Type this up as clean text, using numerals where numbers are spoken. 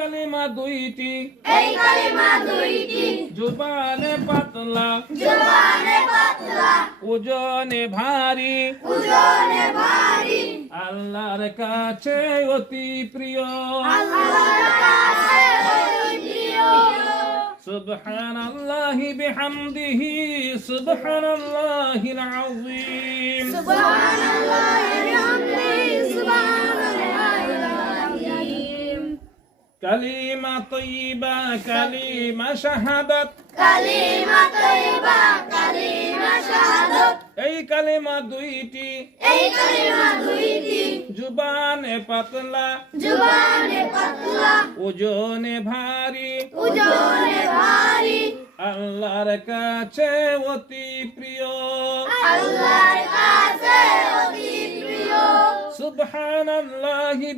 কালিমা দুইটি এই কালিমা দুইটি জুবানে পাতলা জবানে পাতলা ওজনে ভারী ওজনে ভারী আল্লাহর কাছে অতি প্রিয় আল্লাহর কাছে অতি প্রিয় সুবহানাল্লাহি বিহামদিহি সুবহানাল্লাহিল আযীম সুবহানাল্লাহি বিহামদিহি সুবহানাল্লাহিল আযীম কালিমা তাইয়্যিবা কালিমা শাহাদাত কালিমা তাইয়্যিবা কালিমা শাহাদাত এই কালিমা দুইটি এই কালিমা দুইটি জুবানে পাতলা জবানে পাতলা ওজনে ভারী ওজনে ভারী আল্লাহর কাছে অতি প্রিয় আল্লাহর কাছে অতি প্রিয় সুবহানাল্লাহি